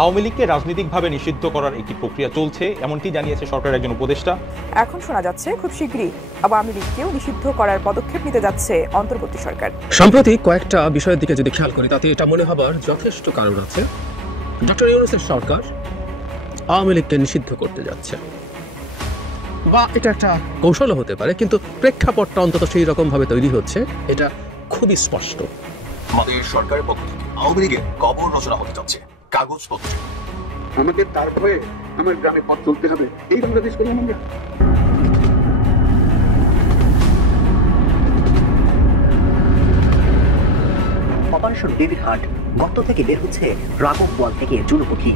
আওয়ামী লীগকে রাজনৈতিকভাবে নিষিদ্ধ করার একটি প্রক্রিয়া চলছে, এমনটি জানিয়েছে সরকারের একজন উপদেষ্টা। এখন শোনা যাচ্ছে খুব শীঘ্রই আওয়ামী লীগকেও নিষিদ্ধ করার পদক্ষেপ নিতে যাচ্ছে অন্তর্বর্তী সরকার। সম্প্রতি কয়েকটা বিষয়ের দিকে যদি খেয়াল করি তাতে এটা মনে হবার যথেষ্ট কারণ আছে। ডক্টর ইউনূসের সরকার আওয়ামী লীগকে নিষিদ্ধ করতে যাচ্ছে, বা এটা একটা কৌশলও হতে পারে, কিন্তু প্রেক্ষাপটটা অন্তত সেই রকম ভাবে তৈরি হচ্ছে, এটা খুবই স্পষ্ট। আমাদের সরকারের পক্ষ থেকে আওয়ামী লীগের কবর রচনা হতে যাচ্ছে কাগজপত্র। আমাদের তার ভয়ে আমার গ্রামে পথ চলতে হবে, এই বাংলাদেশ করলাম আমরা। অপারেশন বেবি হার্ট, গর্ত থেকে বের হচ্ছে রাঘব বল থেকে জুনুপুকি।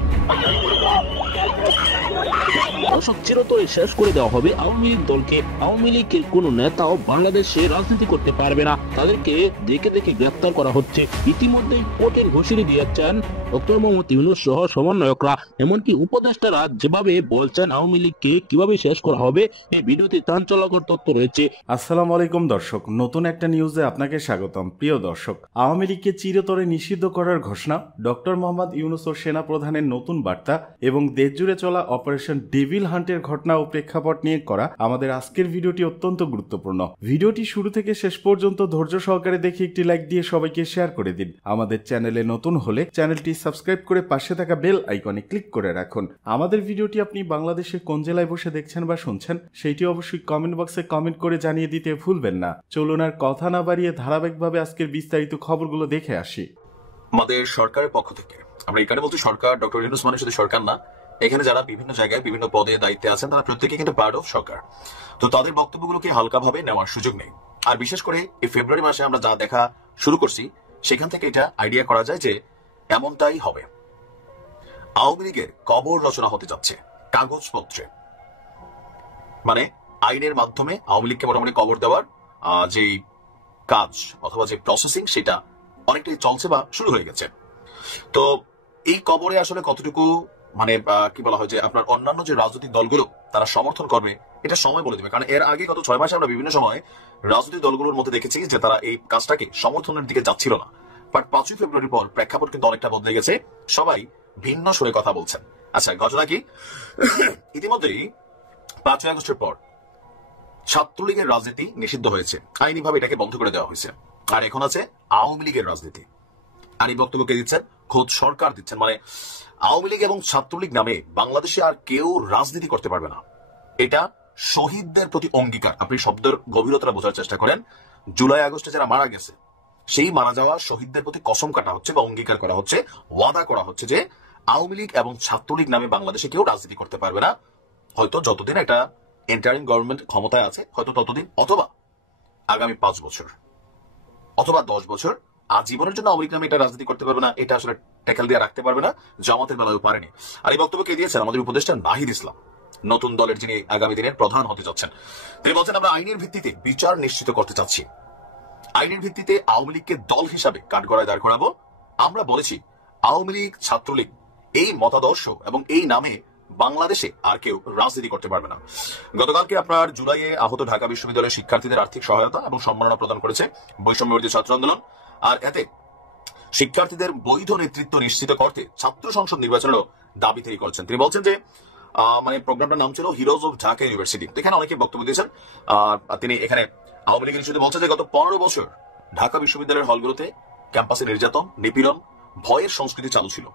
দশক চিরতরে শেষ করে দেওয়া হবে আওয়ামী লীগ দলকে। আওয়ামী লীগের কোন নেতাও বাংলাদেশে রাজনীতি করতে পারবে না, তাদেরকে দেখে দেখে গ্রেপ্তার করা হচ্ছে। ইতিমধ্যে কঠিন ঘোষণা দিয়েছেন ডক্টর মোহাম্মদ ইউনূস সহ সমন্বয়করা, এমনকি উপদেষ্টারা যেভাবে বলছেন আওয়ামী লীগকে কিভাবে শেষ করা হবে, এই ভিডিওতে চাঞ্চল্যকর তথ্য রয়েছে। আসসালামু আলাইকুম দর্শক, নতুন একটা নিউজে আপনাকে স্বাগতম। প্রিয় দর্শক, আওয়ামী লীগকে চিরতরে নিষিদ্ধ করার ঘোষণা, ডক্টর মোহাম্মদ ইউনূস ও সেনা প্রধানের নতুন বার্তা এবং দেশজুড়ে চলা অপারেশন ডেভিল হান্টের ঘটনা ও প্রেক্ষাপট নিয়ে করা আমাদের আজকের ভিডিওটি অত্যন্ত গুরুত্বপূর্ণ। ভিডিওটি শুরু থেকে শেষ পর্যন্ত ধৈর্য সহকারে দেখে একটি লাইক দিয়ে সবাইকে শেয়ার করে দিন। আমাদের চ্যানেলে নতুন হলে চ্যানেলটি সাবস্ক্রাইব করে পাশে থাকা বেল আইকনে ক্লিক করে রাখুন। আমাদের ভিডিওটি আপনি বাংলাদেশের কোন জেলায় বসে দেখছেন বা শুনছেন সেইটি অবশ্যই কমেন্ট বক্সে কমেন্ট করে জানিয়ে দিতে ভুলবেন না। চলুন আর কথা না বাড়িয়ে ধারাবাহিকভাবে আজকের বিস্তারিত খবরগুলো দেখে আসি। আমাদের সরকারের পক্ষ থেকে আমরা এখানে বলছি সরকার, ডক্টর ইউনূস মানে শুধু সরকার না, এখানে যারা বিভিন্ন জায়গায় বিভিন্ন পদে দায়িত্বে আছেন তারা প্রত্যেকে কিন্তু পার্ট অফ সরকার। তো তাদের বক্তব্যগুলোকে হালকাভাবে নেওয়ার সুযোগ নেই। আর বিশেষ করে এই ফেব্রুয়ারি মাসে আমরা যা দেখা শুরু করছি সেখান থেকে এটা আইডিয়া করা যায় যে এমনটাই হবে। আওয়ামী লীগের কবর রচনা হতে যাচ্ছে কাগজপত্রে, মানে আইনের মাধ্যমে আওয়ামী লীগকে মোটামুটি কবর দেওয়ার যেই কাজ অথবা যে প্রসেসিং সেটা অনেকটাই চলছে বা শুরু হয়ে গেছে। তো এই কবরে আসলে কতটুকু মানে কি বলা হয় যে আপনার অন্যান্য যে রাজনৈতিক দলগুলো তারা সমর্থন করবে এটা সময় বলে দেবে। কারণ এর আগে গত 6 মাসে আমরা বিভিন্ন সময় রাজনৈতিক দলগুলোর মধ্যে দেখেছি যে তারা এই কাজটাকে সমর্থনের দিকে যাচ্ছিল না, বাট 5 ফেব্রুয়ারির পর প্রেক্ষাপট কিন্তু অনেকটা বদলে গেছে, সবাই ভিন্ন সুরে কথা বলছেন। আচ্ছা, ঘটনা কি, ইতিমধ্যেই 5 আগস্টের পর ছাত্রলীগের রাজনীতি নিষিদ্ধ হয়েছে, আইনিভাবে এটাকে বন্ধ করে দেওয়া হয়েছে, আর এখন আছে আওয়ামী লীগের রাজনীতি। আর এই বক্তব্য কে দিচ্ছেন? খোদ সরকার দিচ্ছেন। মানে আওয়ামী লীগ এবং ছাত্রলীগ নামে বাংলাদেশে আর কেউ রাজনীতি করতে পারবে না। এটা শহীদদের প্রতি অঙ্গীকার। আপনি শব্দের গভীরতা বোঝার চেষ্টা করেন। জুলাই আগস্টে যারা মারা গেছে সেই মারা যাওয়া শহীদদের প্রতি কসম কাটা হচ্ছে বা অঙ্গীকার করা হচ্ছে, ওয়াদা করা হচ্ছে যে আওয়ামী লীগ এবং ছাত্রলীগ নামে বাংলাদেশে কেউ রাজনীতি করতে পারবে না, হয়তো যতদিন একটা এন্টারিম গভর্নমেন্ট ক্ষমতায় আছে হয়তো ততদিন, অথবা আগামী 5 বছর অথবা 10 বছর আজীবনের জন্য আওয়ামী লীগ নামে এটা রাজনীতি করতে পারবে না। এটা আসলে ট্যাকেল দিয়ে রাখতে পারবে না, জামাতের বেলায়ও পারেনি। আর এই বক্তব্য কে দিয়েছেন? আমাদের উপদেষ্টা নাহিদ ইসলাম, নতুন দলের যিনি আগামী দিনের প্রধান হতে যাচ্ছেন। তিনি বলছেন আমরা আইনের ভিত্তিতে বিচার নিশ্চিত করতে চাচ্ছি, আইনের ভিত্তিতে আওয়ামী লীগকে দল হিসাবে কাঠগড়ায় দাঁড় করাবো। আমরা বলেছি আওয়ামী লীগ ছাত্রলীগ এই মতাদর্শ এবং এই নামে বাংলাদেশে আর কেউ রাজনীতি করতে পারবে না। গতকালকে আপনার জুলাইয়ে আহত ঢাকা বিশ্ববিদ্যালয়ের শিক্ষার্থীদের আর্থিক সহায়তা এবং সম্মাননা প্রদান করেছে বৈষম্য বিরোধী ছাত্র আন্দোলন। আর এতে শিক্ষার্থীদের বৈধ নেতৃত্ব নিশ্চিত করতে ছাত্র সংসদ নির্বাচনেরও দাবি তিনি করছেন। তিনি বলছেন যে মানে প্রোগ্রামটার নাম ছিল হিরোজ অফ ঢাকা ইউনিভার্সিটি। এখানে অনেকে বক্তব্য দিয়েছেন। তিনি এখানে আওয়ামী লীগের ইস্যুতে বলছেন যে গত 15 বছর ঢাকা বিশ্ববিদ্যালয়ের হলগুলোতে ক্যাম্পাসে নির্যাতন, নিপীড়ন, ভয়ের সংস্কৃতি চালু ছিল।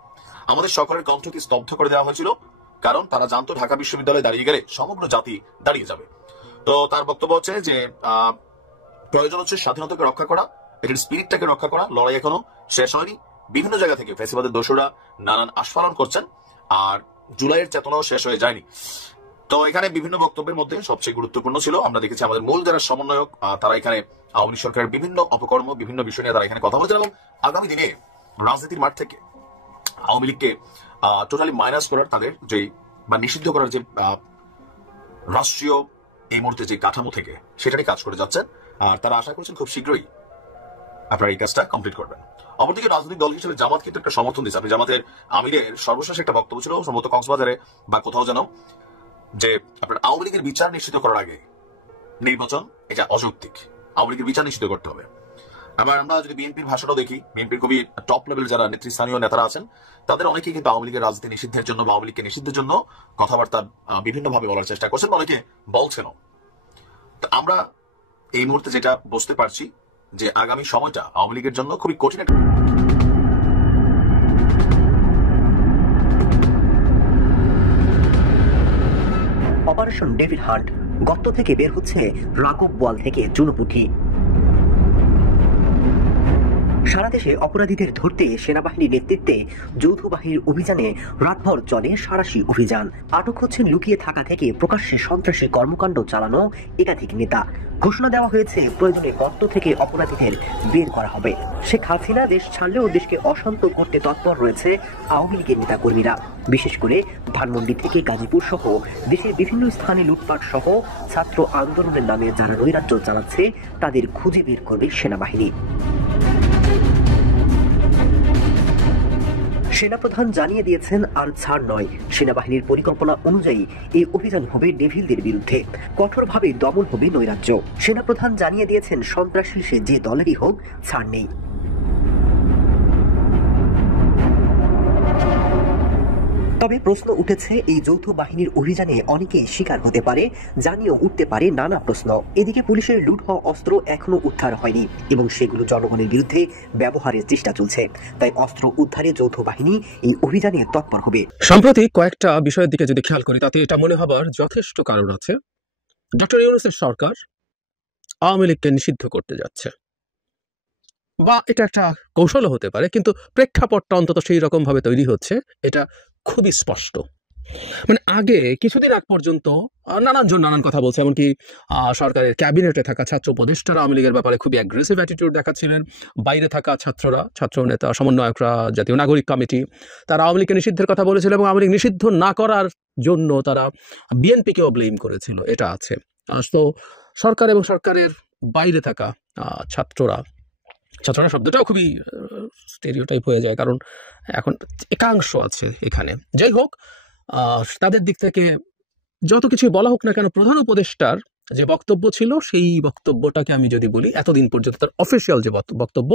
আমাদের সরকারের কণ্ঠকে স্তব্ধ করে দেওয়া হয়েছিল, কারণ তারা জানতো ঢাকা বিশ্ববিদ্যালয়ে দাঁড়িয়ে গেলে সমগ্র জাতি দাঁড়িয়ে যাবে। তো তার বক্তব্য হচ্ছে যে প্রয়োজন হচ্ছে স্বাধীনতাকে রক্ষা করা, এটির স্পিরিটটাকে রক্ষা করা। লড়াই এখনো শেষ হয়নি। বিভিন্ন জায়গা থেকে ফ্যাসিবাদের দোষরা নানান আস্ফালন করছেন, আর জুলাইয়ের চেতনাও শেষ হয়ে যায়নি। তো এখানে বিভিন্ন বক্তব্যের মধ্যে সবচেয়ে গুরুত্বপূর্ণ ছিল, আমরা দেখেছি আমাদের মূল যারা সমন্বয়ক তারা এখানে আওয়ামী সরকারের বিভিন্ন অপকর্ম, বিভিন্ন বিষয় নিয়ে তারা এখানে কথা বলছেন এবং আগামী দিনে রাজনীতির মাঠ থেকে আওয়ামী লীগকে টোটালি মাইনাস করার, তাদের যে বা নিষিদ্ধ করার যে রাষ্ট্রীয় এই মুহূর্তে যে কাঠামো থেকে সেটারই কাজ করে যাচ্ছেন। আর তারা আশা করছেন খুব শীঘ্রই আপনারা এই কাজটা কমপ্লিট করবেন। অপরদিকে রাজনৈতিক দল হিসেবে জামাত কিন্তু একটা সমর্থন দিচ্ছে। আপনি জামাতের আমিরের সর্বশেষ একটা বক্তব্য ছিল সম্ভবত কক্সবাজারে বা কোথাও যেন, যে আপনার আওয়ামী লীগের বিচার নিশ্চিত করার আগে নির্বাচন এটা অযৌক্তিক, আওয়ামী লীগের বিচার নিশ্চিত করতে হবে। আবার আমরা যদি বিএনপির ভাষণও দেখি, বিএনপির খুবই টপ লেভেল যারা নেতৃস্থানীয় নেতারা আছেন তাদের অনেকেই কিন্তু আওয়ামী লীগের রাজনীতি নিষিদ্ধের জন্য বা আওয়ামী লীগকে নিষিদ্ধের জন্য কথাবার্তা বিভিন্নভাবে বলার চেষ্টা করছেন, অনেকে বলছেনও। তো আমরা এই মুহূর্তে যেটা বুঝতে পারছি যে আগামী সময়টা আওয়ামী লীগের জন্য খুবই কঠিন একটা অপারেশন ডেভিড হান্ট, গর্ত থেকে বের হচ্ছে রাঘব বোয়াল থেকে চুনোপুঁটি। সারা দেশে অপরাধীদের ধরতে সেনাবাহিনীর নেতৃত্বে যৌথ বাহিনীর অভিযানে রাতভর চলে সাঁড়াশি অভিযান। আটক হচ্ছেন লুকিয়ে থাকা থেকে প্রকাশ্যে সন্ত্রাসী কর্মকাণ্ড চালানো একাধিক নেতা। ঘোষণা দেওয়া হয়েছে প্রয়োজনে গর্ত থেকে অপরাধীদের বের করা হবে। শেখ হাসিনা দেশ ছাড়লেও দেশকে অশান্ত করতে তৎপর রয়েছে আওয়ামী লীগের নেতাকর্মীরা। বিশেষ করে ধানমন্ডি থেকে গাজীপুর সহ দেশের বিভিন্ন স্থানে লুটপাট সহ ছাত্র আন্দোলনের নামে যারা নৈরাজ্য চালাচ্ছে তাদের খুঁজে বের করবে সেনাবাহিনী। সেনাপ্রধান জানিয়ে দিয়েছেন আর ছাড় নয়। সেনাবাহিনীর পরিকল্পনা অনুযায়ী এই অভিযান হবে ডেভিলদের বিরুদ্ধে, কঠোরভাবে দমন হবে নৈরাজ্য। সেনাপ্রধান জানিয়ে দিয়েছেন সন্ত্রাসী সে যে দলেরই হোক, ছাড় নেই। তবে প্রশ্ন উঠেছে এই যৌথ বাহিনীর অভিযানে অনেকে শিকার হতে পারে, জানিয়েও উঠতে পারে নানা প্রশ্ন। এদিকে পুলিশের লুট হওয়া অস্ত্র এখনো উদ্ধার হয়নি এবং সেগুলো জনগণের বিরুদ্ধে ব্যবহারের চেষ্টা চলছে। তাই অস্ত্র উদ্ধারে যৌথ বাহিনী এই অভিযানে তৎপর হবে। সম্প্রতি কয়েকটা বিষয়ের দিকে যদি খেয়াল করি তাতে এটা মনে হবার যথেষ্ট কারণ আছে। ডক্টর ইউনূসের সরকার আওয়ামী লীগকে নিষিদ্ধ করতে যাচ্ছে, বা এটা একটা কৌশলও হতে পারে, কিন্তু প্রেক্ষাপটটা অন্তত সেই রকম ভাবে তৈরি হচ্ছে, এটা খুবই স্পষ্ট। মানে আগে কিছুদিন আগ পর্যন্ত নানানজন নানান কথা বলছে, এমনকি সরকারের ক্যাবিনেটে থাকা ছাত্র উপদেষ্টারা আওয়ামী লীগের ব্যাপারে খুবই অ্যাগ্রেসিভ অ্যাটিটিউড দেখাচ্ছিলেন। বাইরে থাকা ছাত্ররা, ছাত্র নেতা, সমন্বয়করা, জাতীয় নাগরিক কমিটি, তারা আওয়ামী লীগকে নিষিদ্ধের কথা বলেছিল এবং আওয়ামী লীগ নিষিদ্ধ না করার জন্য তারা বিএনপিকেও ব্লেম করেছিল। এটা আছে। তো সরকার এবং সরকারের বাইরে থাকা ছাত্ররা শব্দটাও খুবই স্টেরিওটাইপ হয়ে যায়, কারণ এখন একাংশ আছে এখানে। যাই হোক, তাদের দিক থেকে যত কিছু বলা হোক না কেন, প্রধান উপদেষ্টার যে বক্তব্য ছিল সেই বক্তব্যটাকে আমি যদি বলি, এতদিন পর্যন্ত তার অফিসিয়াল যে বক্তব্য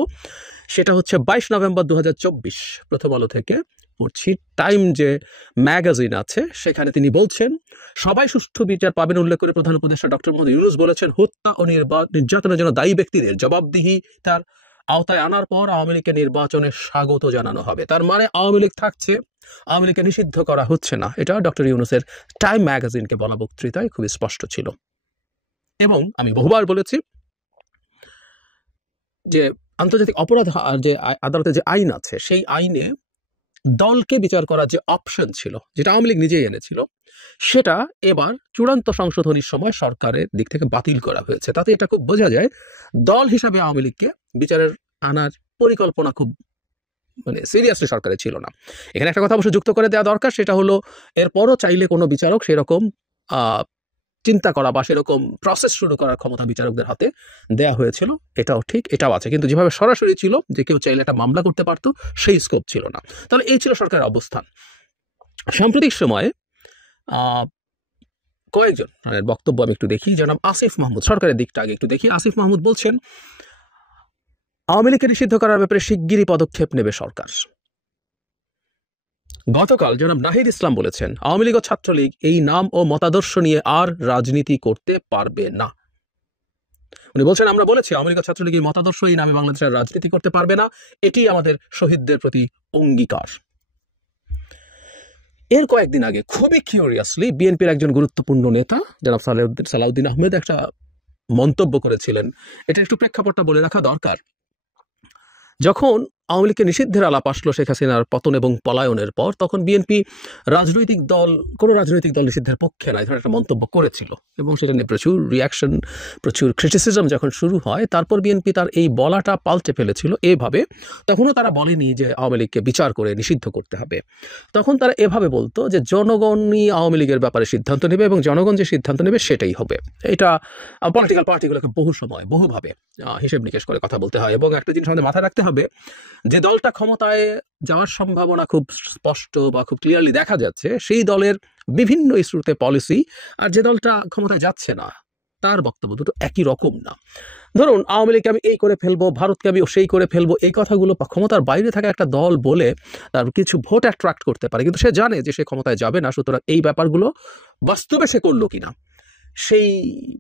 সেটা হচ্ছে 22 নভেম্বর 2024 প্রথম আলো থেকে পড়ছি। টাইম যে ম্যাগাজিন আছে সেখানে তিনি বলছেন, সবাই সুষ্ঠু বিচার পাবেন উল্লেখ করে প্রধান উপদেষ্টা ডক্টর মোহাম্মদ ইউনূস বলেছেন, হত্যা ও নির্যাতনের জন্য দায়ী ব্যক্তিদের জবাবদিহি তার আওতায় আনার পর আওয়ামী লীগকে নির্বাচনে স্বাগত জানানো হবে। তার মানে আওয়ামী লীগ থাকছে, আওয়ামী লীগকে নিষিদ্ধ করা হচ্ছে না। এটা ডক্টর ইউনূসের টাইম ম্যাগাজিনকে বলা বক্তৃতায় খুবই স্পষ্ট ছিল। এবং আমি বহুবার বলেছি যে আন্তর্জাতিক অপরাধ যে আদালতে যে আইন আছে, সেই আইনে দলকে বিচার করার যে অপশন ছিল, যেটা আওয়ামী লীগ নিজেই এনেছিল, সেটা এবার চূড়ান্ত সংশোধনীর সময় সরকারের দিক থেকে বাতিল করা হয়েছে। তাতে এটা খুব বোঝা যায় দল হিসাবে আওয়ামী লীগকে বিচারের আনার পরিকল্পনা খুব সিরিয়াসলি সরকারের ছিল না। এখানে একটা কথা অবশ্য যুক্ত করে দেওয়া দরকার, সেটা হলো এরপরও চাইলে কোনো বিচারক সেরকম চিন্তা করা বা সেরকম প্রসেস শুরু করার ক্ষমতা বিচারকদের হাতে দেয়া হয়েছিল। এটাও ঠিক, এটাও আছে, কিন্তু যেভাবে সরাসরি ছিল যে কেউ চাইলে একটা মামলা করতে পারতো, সেই স্কোপ ছিল না। তাহলে এই ছিল সরকারের অবস্থান। সাম্প্রতিক সময়ে কয়েকজন বক্তব্য আমি একটু দেখি। জনাব আসিফ মাহমুদ, সরকারের দিকটা আগে একটু দেখি। আসিফ মাহমুদ বলছেন, আওয়ামী লীগকে নিষিদ্ধ করার ব্যাপারে শিগগিরই পদক্ষেপ নেবে সরকার। গতকাল জনাব নাহিদ ইসলাম বলেছেন, আওয়ামী লীগ ও ছাত্রলীগ এই নাম ও মতাদর্শ নিয়ে আর রাজনীতি করতে পারবে না। উনি বলছেন, আমরা বলেছি আওয়ামী লীগ ও ছাত্রলীগ এই মতাদর্শ এই নামে বাংলাদেশের রাজনীতি করতে পারবে না, এটি আমাদের শহীদদের প্রতি অঙ্গীকার। এর কয়েকদিন আগে খুবই কিউরিয়াসলি বিএনপির একজন গুরুত্বপূর্ণ নেতা জনাব সালাউদ্দিন আহমেদ একটা মন্তব্য করেছিলেন। এটা একটু প্রেক্ষাপটটা বলে রাখা দরকার। যখন আওয়ামী লীগকে নিষিদ্ধের আলাপ আসলো শেখ হাসিনার পতন এবং পলায়নের পর, তখন বিএনপি কোনো রাজনৈতিক দল নিষিদ্ধের পক্ষে না, এই ধরনের একটা মন্তব্য করেছিল এবং সেটা নিয়ে প্রচুর রিয়াকশন, প্রচুর ক্রিটিসিজম যখন শুরু হয়, তারপর বিএনপি তার এই বলাটা পাল্টে ফেলেছিল এভাবে। তখনও তারা বলেনি যে আওয়ামী লীগকে বিচার করে নিষিদ্ধ করতে হবে, তখন তারা এভাবে বলতো যে জনগণই আওয়ামী লীগের ব্যাপারে সিদ্ধান্ত নেবে এবং জনগণ যে সিদ্ধান্ত নেবে সেটাই হবে। এটা পলিটিক্যাল পার্টিগুলোকে বহু সময় বহুভাবে হিসেব নিকেশ করে কথা বলতে হয়। এবং একটা জিনিস আমাদের মাথায় রাখতে হবে, যে দলটা ক্ষমতায় যাওয়ার সম্ভাবনা খুব স্পষ্ট বা খুব ক্লিয়ারলি দেখা যাচ্ছে, সেই দলের বিভিন্ন ইস্যুতে পলিসি, আর যে দলটা ক্ষমতায় যাচ্ছে না তার বক্তব্য দুটো একই রকম না। ধরুন আওয়ামী লীগকে আমি এই করে ফেলবো, ভারতকে আমি সেই করে ফেলবো, এই কথাগুলো ক্ষমতার বাইরে থাকা একটা দল বলে তার কিছু ভোট অ্যাট্রাক্ট করতে পারে, কিন্তু সে জানে যে সে ক্ষমতায় যাবে না, সুতরাং এই ব্যাপারগুলো বাস্তবে সে করলো কিনা সেই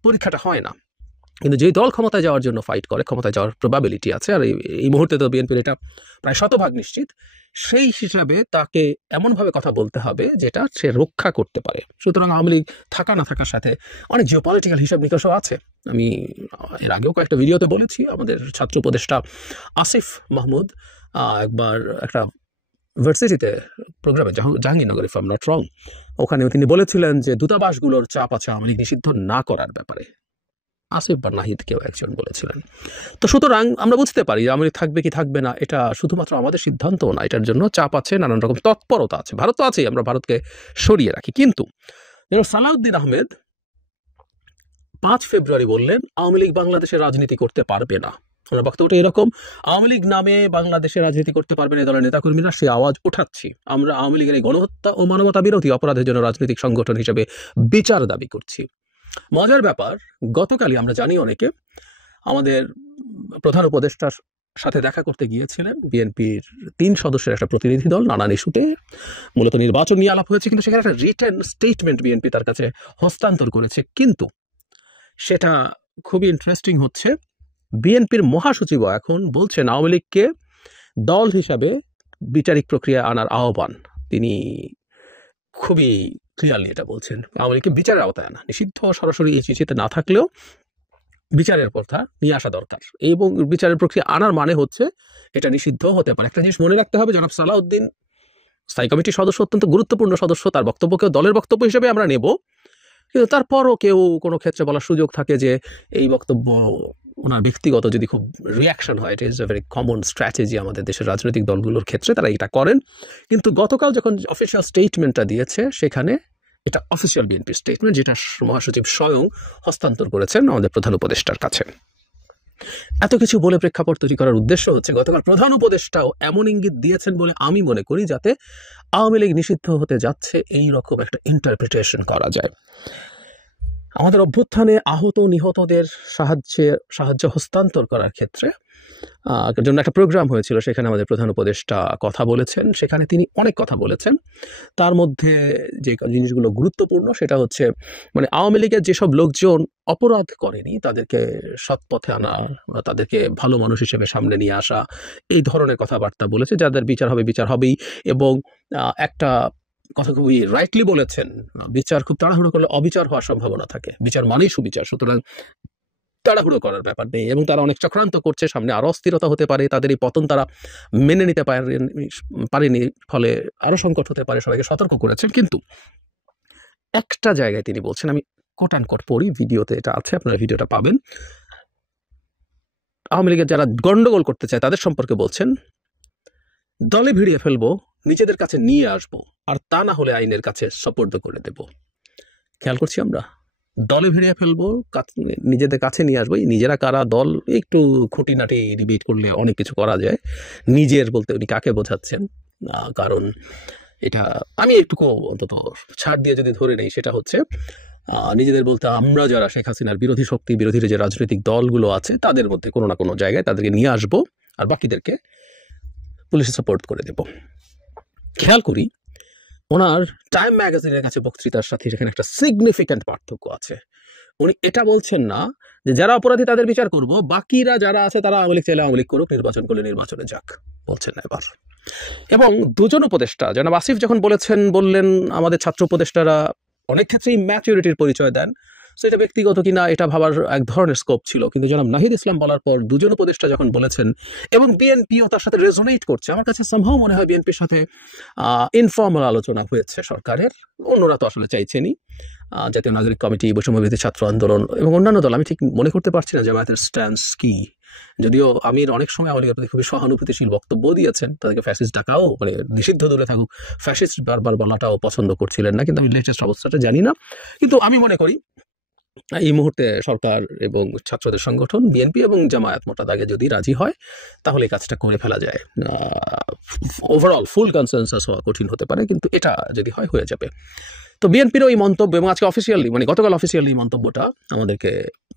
পরীক্ষাটা হয় না। কিন্তু যেই দল ক্ষমতায় যাওয়ার জন্য ফাইট করে, ক্ষমতায় যাওয়ার প্রবাবিলিটি আছে, আর এই মুহূর্তে তো বিএনপির এটা প্রায় 100% নিশ্চিত, সেই হিসাবে তাকে এমনভাবে কথা বলতে হবে যেটা সে রক্ষা করতে পারে। সুতরাং আওয়ামী লীগ থাকা না থাকার সাথে অনেক জিওপলিটিক্যাল হিসাব নিকাশও আছে। আমি এর আগেও কয়েকটা ভিডিওতে বলেছি, আমাদের ছাত্র উপদেষ্টা আসিফ মাহমুদ একবার একটা ভার্সিটিতে প্রোগ্রামে, Jahangirnagar if I am not wrong, ওখানে তিনি বলেছিলেন যে দূতাবাসগুলোর চাপ আছে আওয়ামী লীগ নিষিদ্ধ না করার ব্যাপারে। আসিফ বা নাহিদ কেউ একজন বলেছিলেন। তো সুতরাং আমরা বুঝতে পারি যে আওয়ামী লীগ থাকবে কি থাকবে না এটা শুধুমাত্র আমাদের সিদ্ধান্ত না, এটার জন্য চাপ আছে, নানান রকম তৎপরতা আছে। ভারত তো আছেই, আমরা ভারতকে সরিয়ে রাখি। কিন্তু সালাউদ্দিন আহমেদ 5 ফেব্রুয়ারি বললেন আওয়ামী লীগ বাংলাদেশের রাজনীতি করতে পারবে না। ওনার বক্তব্যটা এরকম, আওয়ামী লীগ নামে বাংলাদেশে রাজনীতি করতে পারবে না এই দলের নেতাকর্মীরা, সে আওয়াজ উঠাচ্ছি। আমরা আওয়ামী লীগের এই গণহত্যা ও মানবতা বিরোধী অপরাধের জন্য রাজনৈতিক সংগঠন হিসেবে বিচার দাবি করছি। মজার ব্যাপার, গতকালই আমরা জানি অনেকে আমাদের প্রধান উপদেষ্টার সাথে দেখা করতে গিয়েছিলেন বিএনপির 3 সদস্যের একটা প্রতিনিধি দল, নানান ইস্যুতে মূলত নির্বাচন নিয়ে আলাপ হয়েছে, কিন্তু সেখানে একটা রিটেন স্টেটমেন্ট বিএনপি তার কাছে হস্তান্তর করেছে। কিন্তু সেটা খুবই ইন্টারেস্টিং হচ্ছে, বিএনপির মহাসচিব এখন বলছেন আওয়ামী লীগকে দল হিসাবে বিচারিক প্রক্রিয়া আনার আহ্বান। তিনি খুবই ক্লিয়ারলি এটা বলছেন, আওয়ামী লীগকে বিচারের আওতায় আনা, নিষিদ্ধ সরাসরি এই চিঠিতে না থাকলেও বিচারের কথা নিয়ে আসা দরকার, এবং বিচারের প্রক্রিয়া আনার মানে হচ্ছে এটা নিষিদ্ধ হতে পারে। একটা জিনিস মনে রাখতে হবে, জনাব সালাউদ্দিন স্থায়ী কমিটির সদস্য, অত্যন্ত গুরুত্বপূর্ণ সদস্য, তার বক্তব্যকেও দলের বক্তব্য হিসেবে আমরা নেব, কিন্তু তারপরও কেউ কোনো ক্ষেত্রে বলার সুযোগ থাকে যে এই বক্তব্য ওনার ব্যক্তিগত যদি খুব রিয়াকশন হয়, it is a very common strategy আমাদের দেশের রাজনৈতিক দলগুলোর ক্ষেত্রে, তারা এটা করেন। কিন্তু গতকাল যখন অফিসিয়াল স্টেটমেন্টটা দিয়েছে, সেখানে এটা অফিসিয়াল বিএনপি স্টেটমেন্ট, যেটা মহাসচিব স্বয়ং হস্তান্তর করেছেন আমাদের প্রধান উপদেষ্টার কাছে। এত কিছু বলে প্রেক্ষাপট তৈরি করার উদ্দেশ্য হচ্ছে, গতকাল প্রধান উপদেষ্টাও এমন ইঙ্গিত দিয়েছেন বলে আমি মনে করি, যাতে আওয়ামী লীগ নিষিদ্ধ হতে যাচ্ছে এই রকম একটা ইন্টারপ্রিটেশন করা যায়। আমাদের অভ্যুত্থানে আহত নিহতদের সাহায্য হস্তান্তর করার ক্ষেত্রে জন্য একটা প্রোগ্রাম হয়েছিল, সেখানে আমাদের প্রধান উপদেষ্টা কথা বলেছেন। সেখানে তিনি অনেক কথা বলেছেন, তার মধ্যে যে জিনিসগুলো গুরুত্বপূর্ণ সেটা হচ্ছে মানে আওয়ামী লীগের যেসব লোকজন অপরাধ করেনি তাদেরকে সৎপথে আনা, তাদেরকে ভালো মানুষ হিসেবে সামনে নিয়ে আসা, এই ধরনের কথাবার্তা বলেছে। যাদের বিচার হবে বিচার হবেই, এবং একটা কথা খুবই রাইটলি বলেছেন, বিচার খুব তাড়াহুড়ো করলে অবিচার হওয়ার সম্ভাবনা থাকে, বিচার মানেই সুবিচার, সুতরাং তাড়াহুড়ো করার ব্যাপার নেই। এবং তারা অনেক চক্রান্ত করছে, সামনে আরও অস্থিরতা হতে পারে, তাদের এই পতন তারা মেনে নিতে পারেনি, ফলে আরও সংকট হতে পারে, সবাইকে সতর্ক করেছেন। কিন্তু একটা জায়গায় তিনি বলছেন, আমি কোট অ্যান্ড কোট পড়ি, ভিডিওতে এটা আছে, আপনারা ভিডিওটা পাবেন। আওয়ামী লীগের যারা গন্ডগোল করতে চায় তাদের সম্পর্কে বলছেন, দলে ভিড়িয়ে ফেলবো, নিজেদের কাছে নিয়ে আসবো, আর তা না হলে আইনের কাছে সোপর্দ করে দেব। খেয়াল করছি আমরা, দলে ভিড়িয়ে ফেলবো, নিজেদের কাছে নিয়ে আসবো। নিজেরা কারা, দল একটু খুঁটিনাটি ডিবেট করলে অনেক কিছু করা যায়। নিজের বলতে উনি কাকে বোঝাচ্ছেন, কারণ এটা আমি একটুকু অন্তত ছাড় দিয়ে যদি ধরে নেই, সেটা হচ্ছে নিজেদের বলতে আমরা যারা শেখ হাসিনার বিরোধী শক্তি, বিরোধী যে রাজনৈতিক দলগুলো আছে তাদের মধ্যে কোনো না কোনো জায়গায় তাদেরকে নিয়ে আসবো, আর বাকিদেরকে পুলিশে সাপোর্ট করে দেব। খেয়াল করি ওনার টাইম ম্যাগাজিনের কাছে বক্তৃতার সাথে সেখানে একটা সিগনিফিক্যান্ট পার্থক্য আছে। উনি এটা বলছেন না যে যারা অপরাধী তাদের বিচার করব, বাকিরা যারা আছে তারা আওয়ামী লীগ চাইলে আওয়ামী লীগ করুক, নির্বাচন করলে নির্বাচনে যাক, বলছেন না এবার। এবং দুজন উপদেষ্টা, জনাব আসিফ যখন বললেন আমাদের ছাত্র উপদেষ্টারা অনেক ক্ষেত্রেই ম্যাচুরিটির পরিচয় দেন, সো এটা ব্যক্তিগত কিনা এটা ভাবার এক ধরনের স্কোপ ছিল। কিন্তু জনাব নাহিদ ইসলাম বলার পর দুজন উপদেষ্টা যখন বলেছেন, এবং বিএনপিও তার সাথে রেজোনেট করছে, আমার কাছে সম্ভব মনে হয় বিএনপির সাথে ইনফর্মাল আলোচনা হয়েছে সরকারের, অন্যরা তো আসলে চাইছেনই। জাতীয় নাগরিক কমিটি, বৈষম্যবিরোধী ছাত্র আন্দোলন এবং অন্যান্য দল, আমি ঠিক মনে করতে পারছি না জামায়াতের স্ট্যান্স কি, যদিও আমির অনেক সময় আওয়ামী লীগের প্রতি খুবই সহানুভূতিশীল বক্তব্য দিয়েছেন, তাদেরকে ফ্যাসিস্ট ডাকাও, মানে নিষিদ্ধ দূরে থাকুক, ফ্যাসিস্ট বারবার বলাটাও পছন্দ করছিলেন না, কিন্তু আমি লেটেস্ট অবস্থাটা জানি না। কিন্তু আমি মনে করি এই মুহূর্তে সরকার এবং ছাত্রদের সংগঠন বিএনপি এবং জামায়াত মোটা দাগে যদি রাজি হয়, তাহলে এই কাজটা করে ফেলা যায়। ওভারঅল ফুল কনসেনসাস হওয়া কঠিন হতে পারে, কিন্তু এটা যদি হয়ে যাবে। তো বিএনপিরও এই মন্তব্য এবং আজকে অফিসিয়ালি মানে গতকাল অফিসিয়ালি মন্তব্যটা আমাদেরকে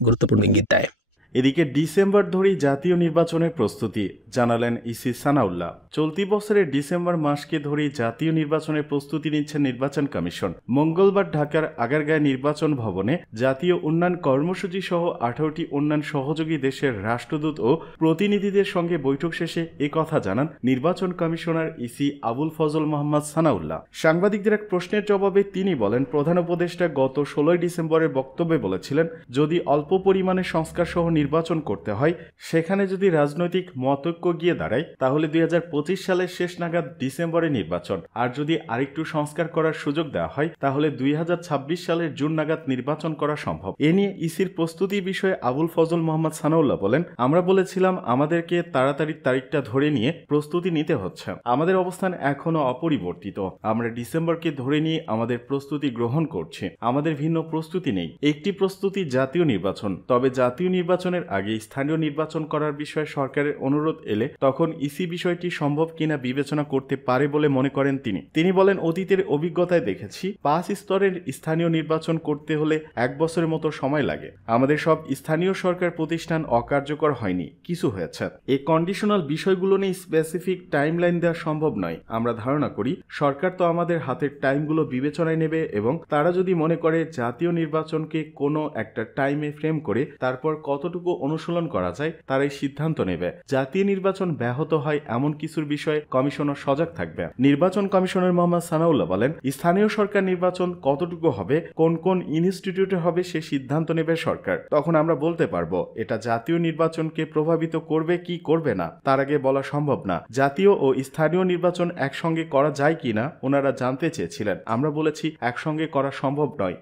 গুরুত্বপূর্ণ ইঙ্গিত দেয়। এদিকে ডিসেম্বর ধরেই জাতীয় নির্বাচনের প্রস্তুতি জানালেন ইসি সানাউল্লাহ। চলতি বছরের ডিসেম্বর মাসকে ধরেই জাতীয় নির্বাচনের প্রস্তুতি নিচ্ছে নির্বাচন কমিশন। মঙ্গলবার ঢাকার আগারগাঁও নির্বাচন ভবনে জাতীয় উন্নয়ন কর্মসূচি সহ 18টি উন্নয়ন সহযোগী দেশের রাষ্ট্রদূত ও প্রতিনিধিদের সঙ্গে বৈঠক শেষে একথা জানান নির্বাচন কমিশনার ইসি আবুল ফজল মোহাম্মদ সানাউল্লাহ। সাংবাদিকদের এক প্রশ্নের জবাবে তিনি বলেন, প্রধান উপদেষ্টা গত 16 ডিসেম্বরের বক্তব্যে বলেছিলেন, যদি অল্প পরিমাণে সংস্কার সহ নির্বাচন করতে হয়, সেখানে যদি রাজনৈতিক মতৈক্য গিয়ে দাঁড়ায়, তাহলে 2025 সালের শেষ নাগাদ ডিসেম্বরে নির্বাচন, আর যদি আরেকটু সংস্কার করার সুযোগ দেওয়া হয়, তাহলে 2026 সালের জুন নাগাদ নির্বাচন করা সম্ভব। এ নিয়ে ইসির প্রস্তুতির বিষয়ে আবুল ফজল মোহাম্মদ সানাউল্লাহ বলেন, আমরা বলেছিলাম আমাদেরকে তাড়াতাড়ি তারিখটা ধরে নিয়ে প্রস্তুতি নিতে হচ্ছে। আমাদের অবস্থান এখনো অপরিবর্তিত। আমরা ডিসেম্বরকে ধরে নিয়ে আমাদের প্রস্তুতি গ্রহণ করছি। আমাদের ভিন্ন প্রস্তুতি নেই। একটি প্রস্তুতি জাতীয় নির্বাচন, তবে জাতীয় নির্বাচনের আগে স্থানীয় নির্বাচন করার বিষয়ে সরকারের অনুরোধ এলে তখন ইসি বিষয়টি সম্ভব কিনা বিবেচনা করতে পারে বলে মনে করেন তিনি বলেন, অতীতের অভিজ্ঞতায় দেখেছি 5 স্তরের স্থানীয় নির্বাচন করতে হলে 1 বছরের মতো সময় লাগে। আমাদের সব স্থানীয় সরকার প্রতিষ্ঠান অকার্যকর হয়নি, কিছু হয়েছে। এই কন্ডিশনাল বিষয়গুলো নিয়ে স্পেসিফিক টাইমলাইন দেওয়া সম্ভব নয়। আমরা ধারণা করি সরকার তো আমাদের হাতের টাইমগুলো বিবেচনায় নেবে এবং তারা যদি মনে করে জাতীয় নির্বাচনকে কোনো একটা টাইমে ফ্রেম করে তারপর কতটুকু অনুশীলন করা যায়, তার এই সিদ্ধান্ত নেবে। জাতীয় নির্বাচন ব্যাহত হয় এমন কিছুর বিষয়ে কমিশনার সজাগ থাকবে। নির্বাচন কমিশনার মোহাম্মদ সানাউল্লাহ বলেন, স্থানীয় সরকার নির্বাচন কতটুকু হবে, কোন কোন ইনস্টিটিউটে হবে, সে সিদ্ধান্ত নেবে সরকার। তখন আমরা বলতে পারবো এটা জাতীয় নির্বাচনকে প্রভাবিত করবে কি করবে না, তার আগে বলা সম্ভব না। জাতীয় ও স্থানীয় নির্বাচন একসঙ্গে করা যায় কিনা ওনারা জানতে চেয়েছিলেন। আমরা বলেছি একসঙ্গে করা সম্ভব নয়।